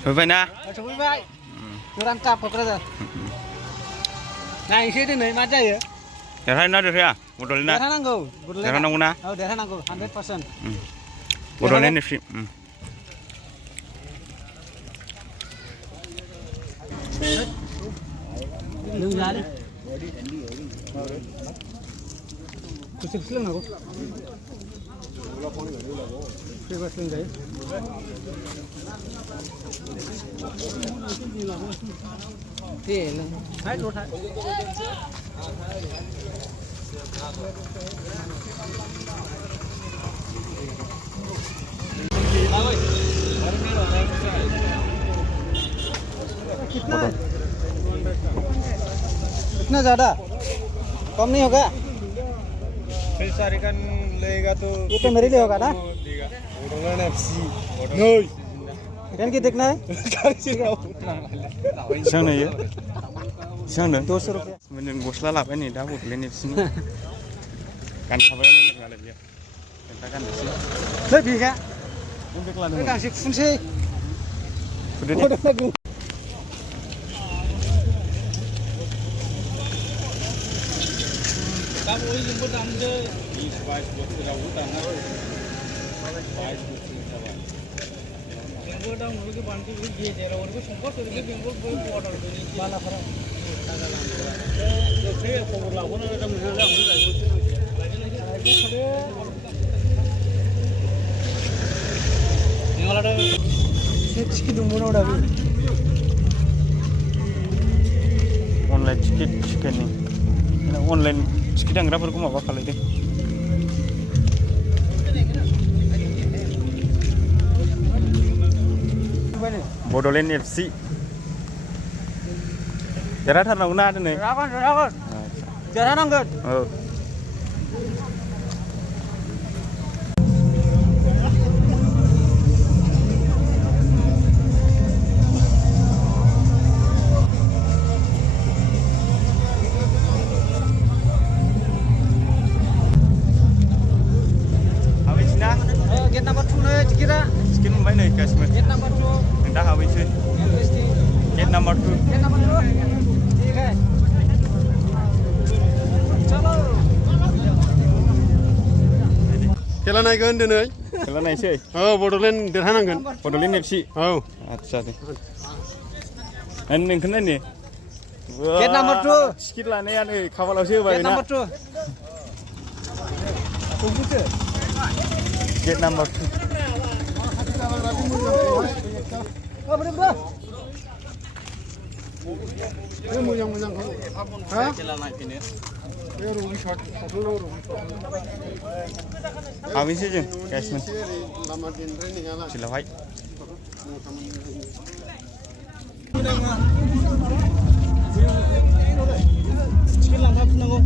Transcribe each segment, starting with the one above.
सफैबायना सफैबाय गोदान काप क'क्राझार नायनोसै दिनै मा जायो देरहायोना देरहाया बड'लेण्डआ देरहानांगौ देरहानांगौ ना औ देरहानांगौ 100% बड'लेण्ड एफ सि लोंजालै खुसि लोंनांगौ फैबासो लोंजायो दे लों हाय लथा कितना ज़्यादा कम नहीं होगा फिर सारे का लेगा तो ये तो मेरे लिए होगा ना बडोलैंड एफसी नहीं पेन की देखना है बेसेबां होयो बेसेबां 200 रुपया होनदों गस्ला लाबाय नै दा बड'लेण्ड एफ सिनि गानखाबाय नालाय बियो दा गाननोसै नै बिगा बेग लादों गांसे खुनसै दा बयजोंबो दामदो 20-22 बोसोरावबो दामना 22 बोसोर जाबाय बेंगल दामनोबो बान्थि गेजेराव ओरैबो संकट ओरैबो बेंगल बर्डार दोनि बालाफोरा एसे खबर लाबोनो मोजां बेंगलाव से टिकेट दंमोन दाबो अनलाइन टिकेटनि अनलाइन टिकेट दांग्राफोरखौ माबा खालायदों बड'लेण्ड एफ सि देरहाथारनांगौ ना दिनै देरहानांगोन औ गेट नाम्बार 2 नै टिकेटआ टिकेट मोनबाय नै गासिबो गेट नाम्बार 2 नों दा हाबैसै गेट नाम्बार 2 गेट नाम्बार 2 ठीक है चलो खेला नायगोन दिनै खेला नायसै औ बड'लेण्ड देरहानांगोन बड'लेण्ड एफ सि औ आदसा दे नोंखौ नायनो गेट नाम्बार 2 टिकेट लानाया नै खाफालावसो होबाय गेट ना नाम्बार 2 तंबुसो गेट नाम्बार 2 मोजां हा खेला नायफैनो बे रबि शट साथालाव रबि हाबैसै जों गासिबो लामा दिनद्राय नङाला फिल्डआवहाय टिकेट लांफाफिननांगौ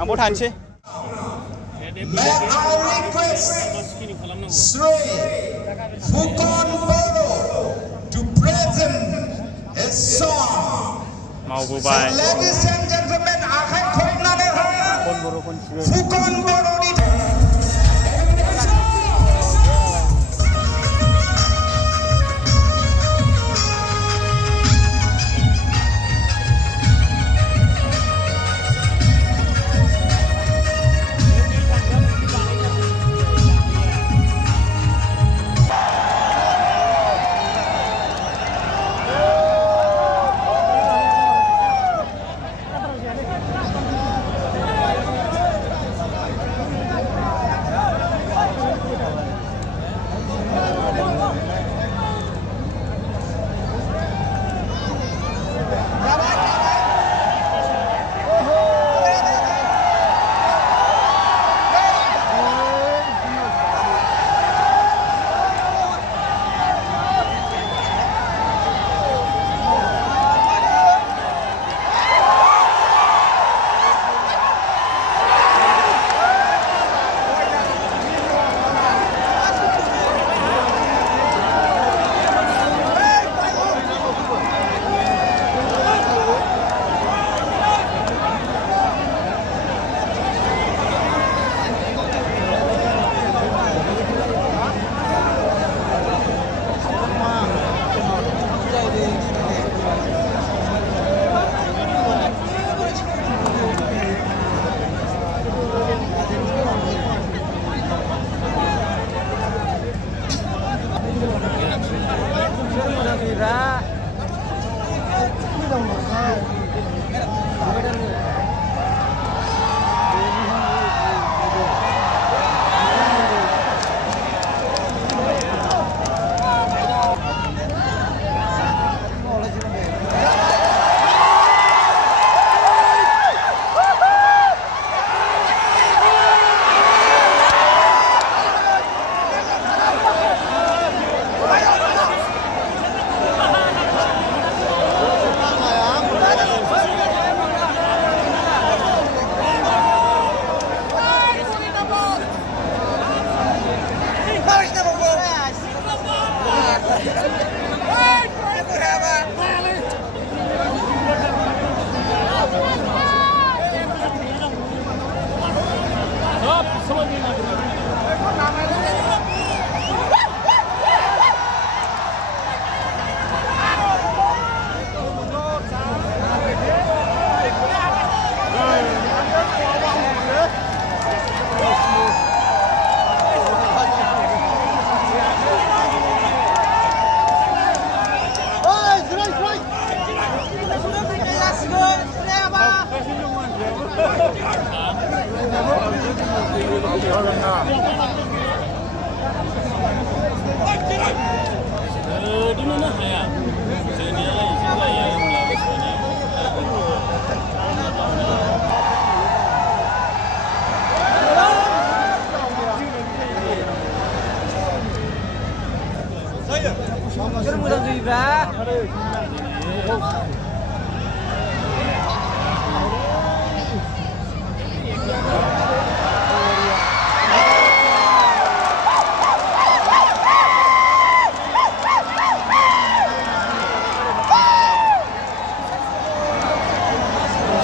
आंबो थांसै May I request Sri Fukon Bodo to present a song. मावबोबाय Ladies and gentlemen, आखाइ खबनानै हो बर'खौ Fukon Bodoनि 저런 무당 주의다.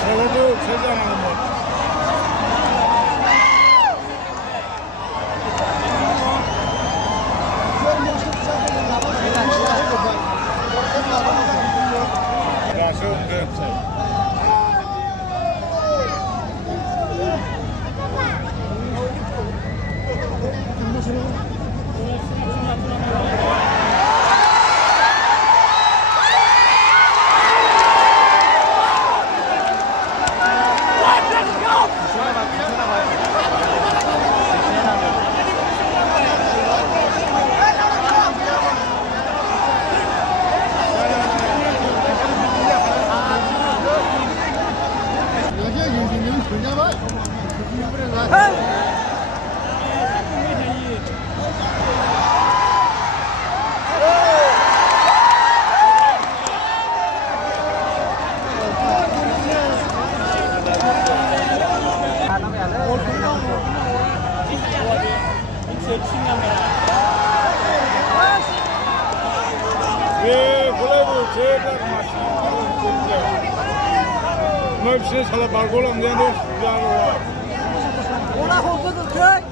저것도 세잔하는 거. 예, 그래도 제가 뭐 없이 살아 말고 안 되는 수다로 오나 호흡도 돼.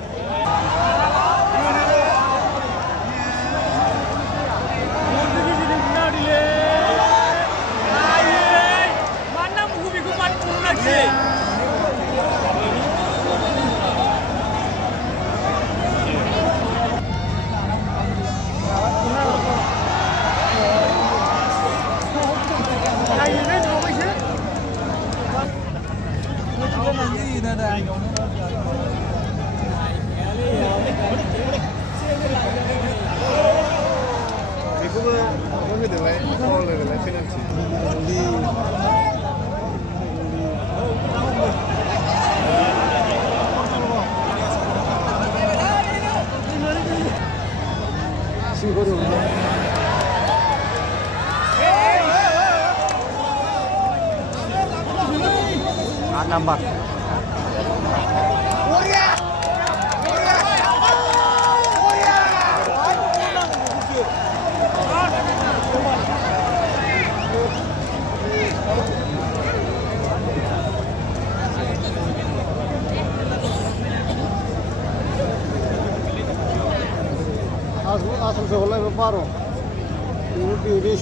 Nambah. Asal sekolah baru. Ini beauty.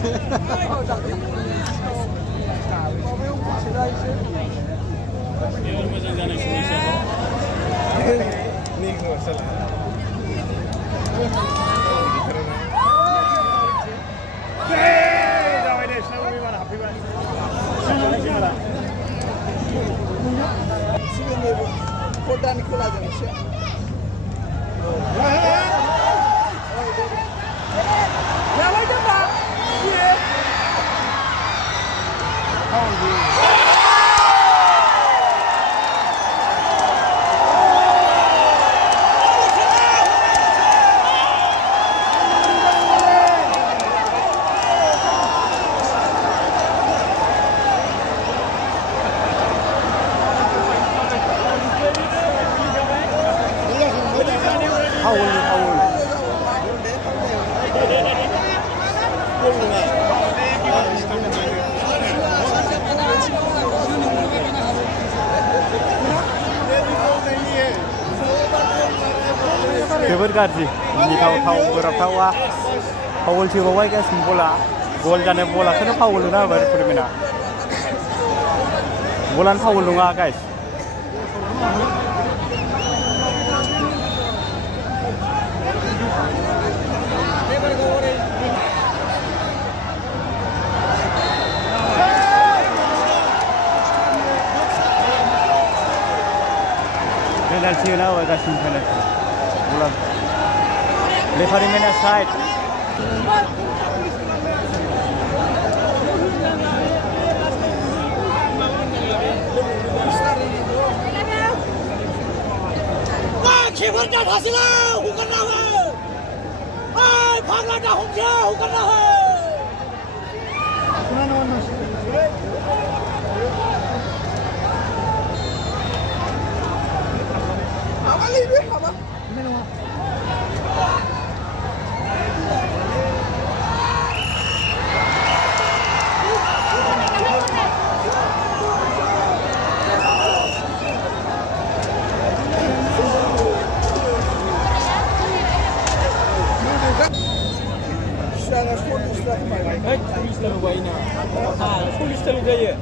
जोबोद गाज्रि मिनिथाव गोराबथावा फाउल सोबावबाय गासिनो बला गल जानाय बलाखौनो फाउल होना होबाय रेफारिमेना बलानो फाउल नङा गाइस पेनाल्टि होना होबाय गासिनो पेनाल्टि रेफारिमेना साइड 기분자 다시라 호간나와 아이 방아 40달러 와이나. 아, 40달러 가요.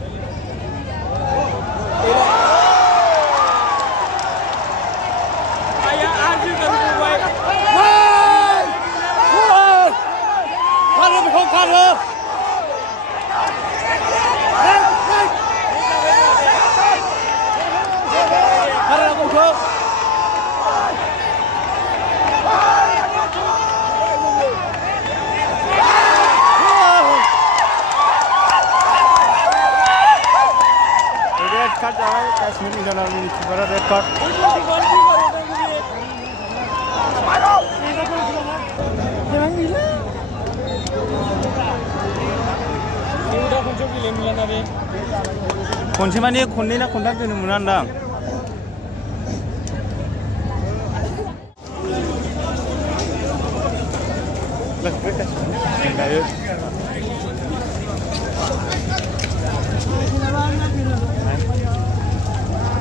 아야, 아주 가는 와이. 가르 형 가르. 가르라고 형. Red card जाए Kashmir Indian keeper red card खनसे माने खननै ना खनथाम दोनो मोना होनदां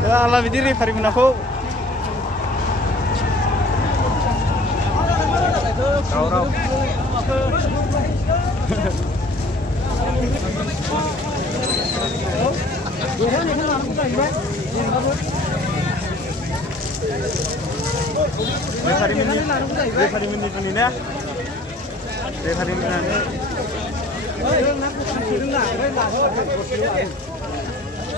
Allah bidir refari monaखौ राव refari menit ना refari menit